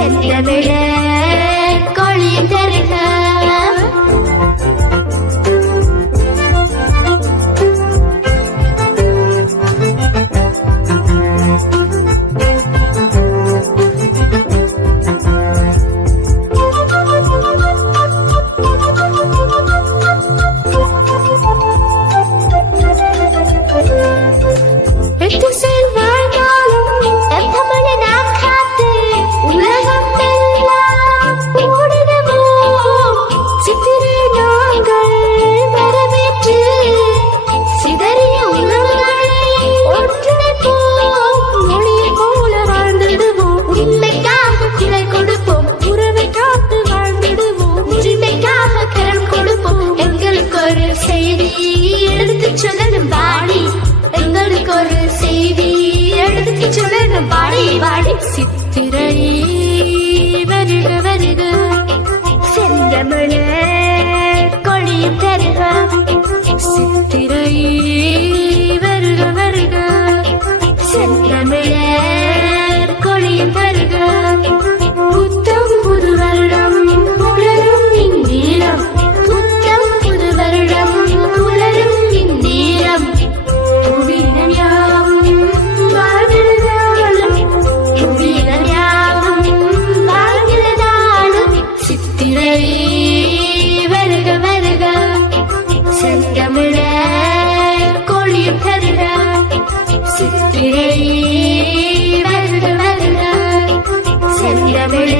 செந்தமிழ கொழி தருக சித்திரை வருக வருக செந்தமிழ கொழி தருக சித்திரை வருக வருக செந்தமிழ கொழி தருக புத்தம் புது வருடம் புலரும் இந்நேரம் புத்தம் புது வருடம் புலரும் இந்நேரம் புவியினம் யாவும் வாழ்கிறதாலும் புவியினம் யாவும் வாழ்கிறதாலும் சித்திரை வருக வருக செந்தமிழ கொழி தருக சித்திரை வருக வருக செந்தமிழ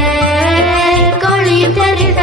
கொழி தருக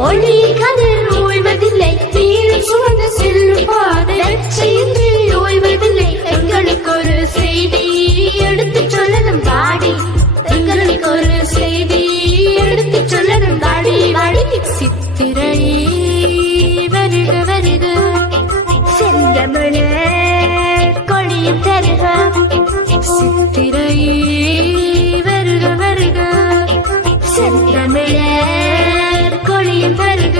ஒளி கதிர் ஓய்வதில்லை நீர் சுமந்து செல்லும் பாதை லட்சியத்தில் ஓய்வதில்லை எங்களுக்கு ஒரு செய்தி எடுத்து சொல்லணும் பாடி எங்களுக்கு ஒரு செய்தி எடுத்து சொல்லணும் பாடி பாடி சித்திரை வருக வருக செந்தமிழ கொழி தருக சித்திரை வருக வருக செந்தமிழ கொழி தருக